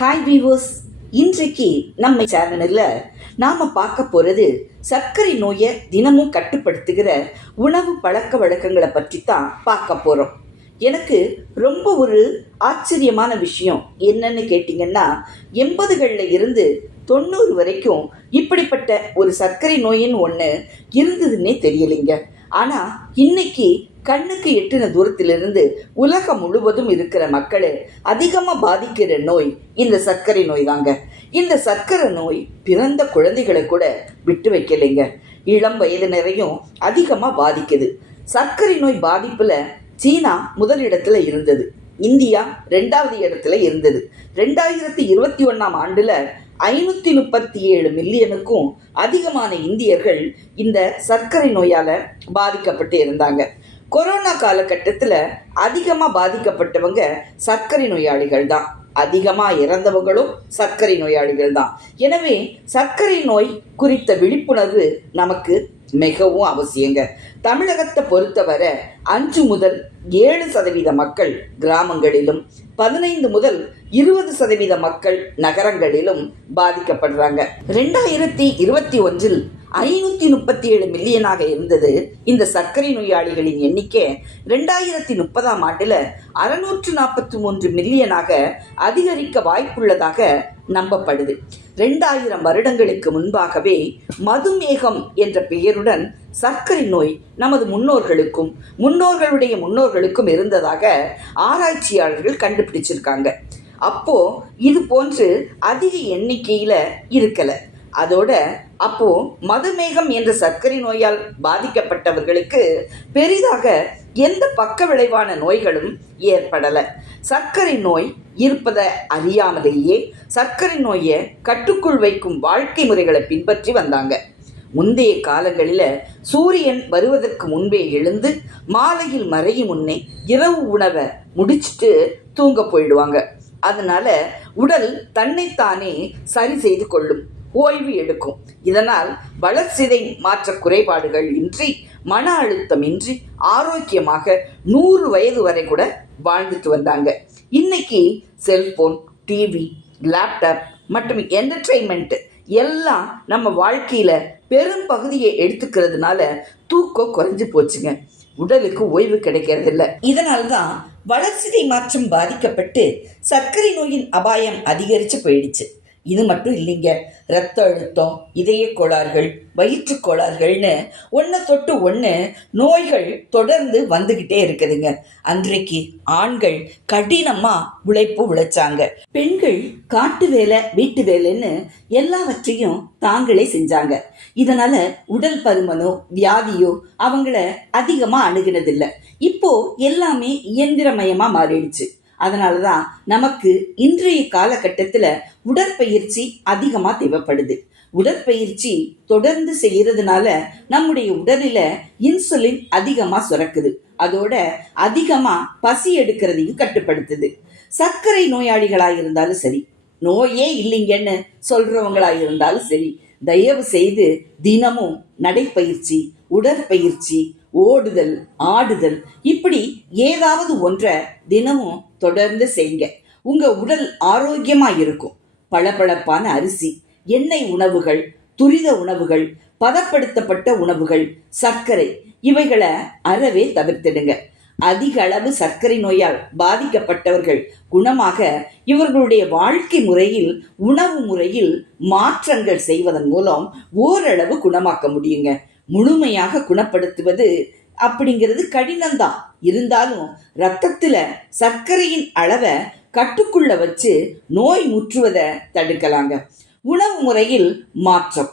Hi viewers, இன்றைக்கு நம்ம சேனல்ல நாம பார்க்க போறது சர்க்கரை நோயை தினமும் கட்டுப்படுத்துகிற உணவு பழக்க வழக்கங்களை பற்றி தான் பார்க்க போறோம். எனக்கு ரொம்ப ஒரு ஆச்சரியமான விஷயம் என்னன்னு கேட்டிங்கன்னா, 80களில் இருந்து 90 வரைக்கும் இப்படிப்பட்ட ஒரு சர்க்கரை நோயின்னு ஒன்று இருந்ததுன்னே தெரியலைங்க. ஆனால் இன்னைக்கு கண்ணுக்கு எட்டின தூரத்திலிருந்து உலகம் முழுவதும் இருக்கிற மக்களை அதிகமாக பாதிக்கிற நோய் இந்த சர்க்கரை நோய் தாங்க. இந்த சர்க்கரை நோய் பிறந்த குழந்தைகளை கூட விட்டு வைக்கலைங்க. இளம் வயதினரையும் அதிகமாக பாதிக்குது. சர்க்கரை நோய் பாதிப்புல சீனா முதலிடத்துல இருந்தது, இந்தியா 2வது இடத்துல இருந்தது. 2021ஆம் ஆண்டுல 537 மில்லியனுக்கும் அதிகமான இந்தியர்கள் இந்த சர்க்கரை நோயால் பாதிக்கப்பட்டு இருந்தாங்க. கொரோனா காலகட்டத்தில் அதிகமாக பாதிக்கப்பட்டவங்க சர்க்கரை நோயாளிகள் தான், அதிகமாக இறந்தவங்களும் சர்க்கரை நோயாளிகள் தான். எனவே சர்க்கரை நோய் குறித்த விழிப்புணர்வு நமக்கு மிகவும் அவசியங்க. தமிழகத்தை பொறுத்தவரை 5 முதல் 7% மக்கள் கிராமங்களிலும் 15 முதல் 20% மக்கள் நகரங்களிலும் பாதிக்கப்படுறாங்க. 2021இல் 537 மில்லியனாக இருந்தது இந்த சர்க்கரை நோயாளிகளின் எண்ணிக்கை 2030ஆம் ஆண்டுல 643 மில்லியனாக அதிகரிக்க வாய்ப்புள்ளதாக நம்பப்படுது. 2000 வருடங்களுக்கு முன்பாகவே மதுமேகம் என்ற பெயருடன் சர்க்கரை நோய் நமது முன்னோர்களுக்கும் முன்னோர்களுடைய முன்னோர்களுக்கும் இருந்ததாக ஆராய்ச்சியாளர்கள் கண்டுபிடிச்சிருக்காங்க. அப்போ இது போன்று அதிக எண்ணிக்கையில இருக்கல. அதோட அப்போ மதுமேகம் என்ற சர்க்கரை நோயால் பாதிக்கப்பட்டவர்களுக்கு பெரிதாக எந்த பக்க விளைவான நோய்களும் ஏற்படலை. சர்க்கரை நோய் இருப்பதை அறியாமலேயே சர்க்கரை நோயை கட்டுக்குள் வைக்கும் வாழ்க்கை முறைகளை பின்பற்றி வந்தாங்க. முந்தைய காலங்களில் சூரியன் வருவதற்கு முன்பே எழுந்து மாலையில் மறையும் முன்னே இரவு உணவை முடிச்சுட்டு தூங்க போயிடுவாங்க. அதனால உடல் தன்னைத்தானே சரி செய்து கொள்ளும், ஓய்வு எடுக்கும். இதனால் வளர்சிதை மாற்ற குறைபாடுகள் இன்றி, மன அழுத்தம் இன்றி ஆரோக்கியமாக 100 வயது வரை கூட வாழ்ந்துட்டு வந்தாங்க. இன்னைக்கு செல்போன், டிவி, லேப்டாப் மற்றும் என்டர்டெயின்மெண்ட் எல்லாம் நம்ம வாழ்க்கையில பெரும் பகுதியை எடுத்துக்கிறதுனால தூக்கம் குறைஞ்சு போச்சுங்க. உடலுக்கு ஓய்வு கிடைக்கிறது இல்லை. இதனால்தான் வளர்சிதை மாற்றம் பாதிக்கப்பட்டு சர்க்கரை நோயின் அபாயம் அதிகரிச்சு போயிடுச்சு. இது மட்டும் இல்லைங்க, இரத்த அழுத்தம், இதய கோளாறுகள், வயிற்று கோளாறுகள்னு ஒன்றை தொட்டு ஒன்று நோய்கள் தொடர்ந்து வந்துக்கிட்டே இருக்குதுங்க. அன்றைக்கு ஆண்கள் கடினமாக உழைச்சாங்க. பெண்கள் காட்டு வேலை, வீட்டு வேலைன்னு எல்லாவற்றையும் தாங்களே செஞ்சாங்க. இதனால உடல் பருமனோ வியாதியோ அவங்கள அதிகமாக அணுகினதில்லை. இப்போ எல்லாமே இயந்திரமயமாக மாறிடுச்சு. அதனாலதான் நமக்கு இன்றைய காலகட்டத்தில் உடற்பயிற்சி அதிகமாக தேவைப்படுது. உடற்பயிற்சி தொடர்ந்து செய்யறதுனால நம்முடைய உடலில் இன்சுலின் அதிகமாக சுரக்குது. அதோட அதிகமாக பசி எடுக்கிறதையும் கட்டுப்படுத்துது. சர்க்கரை நோயாளிகளாக இருந்தாலும் சரி, நோயே இல்லைங்கன்னு சொல்றவங்களா இருந்தாலும் சரி, தயவு செய்து தினமும் நடைப்பயிற்சி, உடற்பயிற்சி, ஓடுதல், ஆடுதல் இப்படி ஏதாவது ஒன்றை தினமும் தொடர்ந்து செய்யுங்க. உங்க உடல் ஆரோக்கியமா இருக்கும். பளபளப்பான அரிசி, எண்ணெய் உணவுகள், துரித உணவுகள், பதப்படுத்தப்பட்ட உணவுகள், சர்க்கரை இவைகளை அறவே தவிர்த்திடுங்க. அதிக அளவு சர்க்கரை நோயால் பாதிக்கப்பட்டவர்கள் குணமாக இவர்களுடைய வாழ்க்கை முறையில், உணவு முறையில் மாற்றங்கள் செய்வதன் மூலம் ஓரளவு குணமாக்க முடியுங்க. முழுமையாக குணப்படுத்துவது அப்படிங்கிறது கடினம்தான். இருந்தாலும் ரத்தத்துல சர்க்கரையின் அளவை கட்டுக்குள்ள வச்சு நோய் முற்றுவதை தடுக்கலாங்க. உணவு முறையில் மாற்றம்,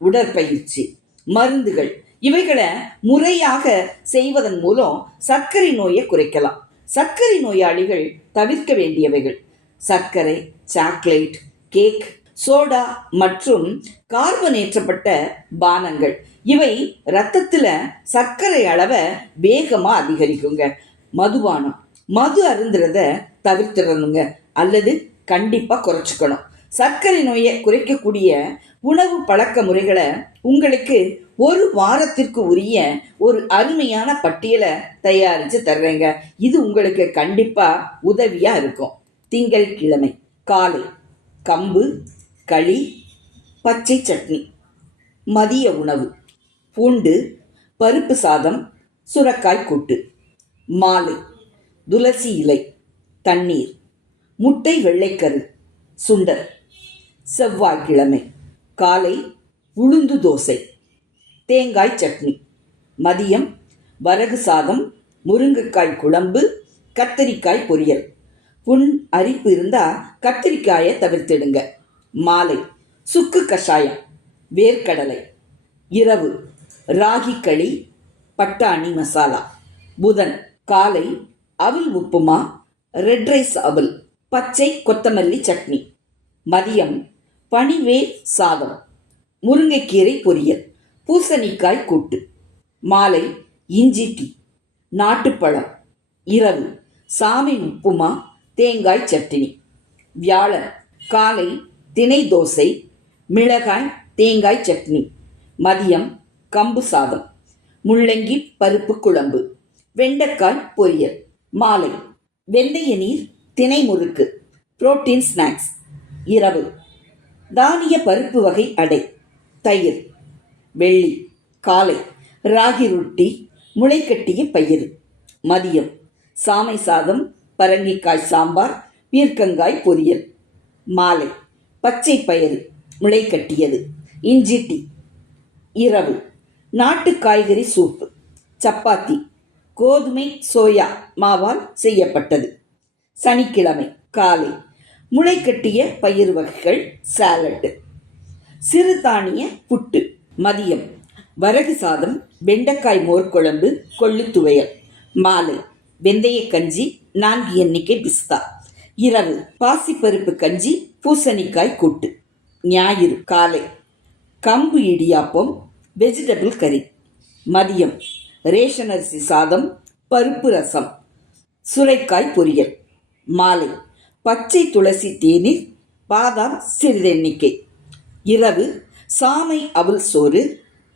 உடற்பயிற்சி, மருந்துகள் இவைகளை முறையாக செய்வதன் மூலம் சர்க்கரை நோயை குறைக்கலாம். சர்க்கரை நோயாளிகள் தவிர்க்க வேண்டியவைகள்: சர்க்கரை, சாக்லேட், கேக், சோடா மற்றும் கார்பனேற்றப்பட்ட பானங்கள். இவை இரத்தத்துல சர்க்கரை அளவை வேகமா அதிகரிக்குங்க. மதுபானம், மது அருந்துறத தவிர்த்திடணுங்க, அல்லது கண்டிப்பா குறைச்சிக்கணும். சர்க்கரை நோயை குறைக்கக்கூடிய உணவு பழக்க முறைகளை உங்களுக்கு ஒரு வாரத்திற்கு உரிய ஒரு அருமையான பட்டியலை தயாரித்து தர்றேங்க. இது உங்களுக்கு கண்டிப்பா உதவியா இருக்கும். திங்கட்கிழமை காலை கம்பு, களி, பச்சை சட்னி. மதிய உணவு: பூண்டு, பருப்பு சாதம், சுரக்காய் கூட்டு. மாலை: துளசி இலை, தண்ணீர், முட்டை வெள்ளைக்கரு, சுண்டல். செவ்வாய்க்கிழமை காலை: உளுந்து தோசை, தேங்காய் சட்னி. மதியம்: வரகு சாதம், முருங்கைக்காய் குழம்பு, கத்தரிக்காய் பொரியல். புண் அரிப்பு இருந்தால் கத்திரிக்காயை தவிர்த்திடுங்க. மாலை: சுக்கு கஷாயம், வேர்க்கடலை. இரவு: ராகி களி, பட்டாணி மசாலா. புதன் காலை: அவல் உப்புமா, ரெட் ரைஸ் அவல், பச்சை கொத்தமல்லி சட்னி. மதியம்: பனிவேர் சாதம், முருங்கைக்கீரை பொரியல், பூசணிக்காய் கூட்டு. மாலை: இஞ்சி டீ, நாட்டுப்பழம். இரவு: சாமை உப்புமா, தேங்காய் சட்னி. வியாழன் காலை: தினை தோசை, மிளகாய் தேங்காய் சட்னி. மதியம்: கம்பு சாதம், முள்ளங்கி பருப்பு குழம்பு, வெண்டைக்காய் பொரியல். மாலை: வெந்தய நீர், தினை முறுக்கு, புரோட்டீன் ஸ்நாக்ஸ். இரவு: தானிய பருப்பு வகை அடை, தயிர். வெள்ளி காலை: ராகி ரொட்டி, முளைக்கட்டிய பயிறு. மதியம்: சாமை சாதம், பரங்கிக்காய் சாம்பார், பீர்க்கங்காய் பொரியல். மாலை: பச்சை பயிறு, முளைக்கட்டியது, இஞ்சி டீ. இரவு: நாட்டு காய்கறி சூப்பு, சப்பாத்தி, கோதுமை சோயா மாவால் செய்யப்பட்டது. சனிக்கிழமை காலை: முளைக்கட்டிய பயிறு வகைகள், சாலட். சிறுதானிய புட்டு. மதியம்: வரகு சாதம், வெண்டைக்காய் மோர்க்குழம்பு, கொள்ளு துவையல். மாலை: வெந்தய கஞ்சி, 4 எண்ணிக்கை பிஸ்தா. இரவு: பாசிப்பருப்பு கஞ்சி, பூசணிக்காய் கூட்டு. ஞாயிறு காலை: கம்பு இடியாப்பம், வெஜிடபிள் கறி. மதியம்: ரேஷன் அரிசி சாதம், பருப்பு ரசம், சுரைக்காய் பொரியல். மாலை: பச்சை துளசி தேநீர், பாதாம் சிறிதெண்ணிக்கை. இரவு: சாமை அவல் சோறு,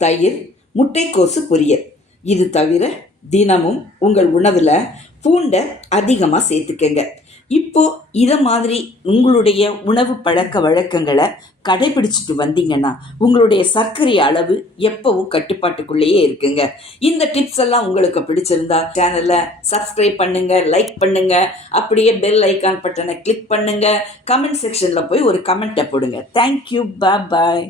தயிர், முட்டைக்கோசு பொரியல். இது தவிர தினமும் உங்கள் உணவில் பூண்டை அதிகமாக சேர்த்துக்கங்க. இப்போ இதை மாதிரி உங்களுடைய உணவு பழக்க வழக்கங்களை கடைபிடிச்சிட்டு வந்தீங்கன்னா உங்களுடைய சர்க்கரை அளவு எப்பவும் கட்டுப்பாட்டுக்குள்ளேயே இருக்குங்க. இந்த டிப்ஸ் எல்லாம் உங்களுக்கு பிடிச்சிருந்தா சேனலை சப்ஸ்கிரைப் பண்ணுங்க, லைக் பண்ணுங்க, அப்படியே பெல் ஐக்கான் பட்டனை கிளிக் பண்ணுங்க, கமெண்ட் செக்ஷனில் போய் ஒரு கமெண்ட்டை போடுங்க. தேங்க்யூ, பாய்.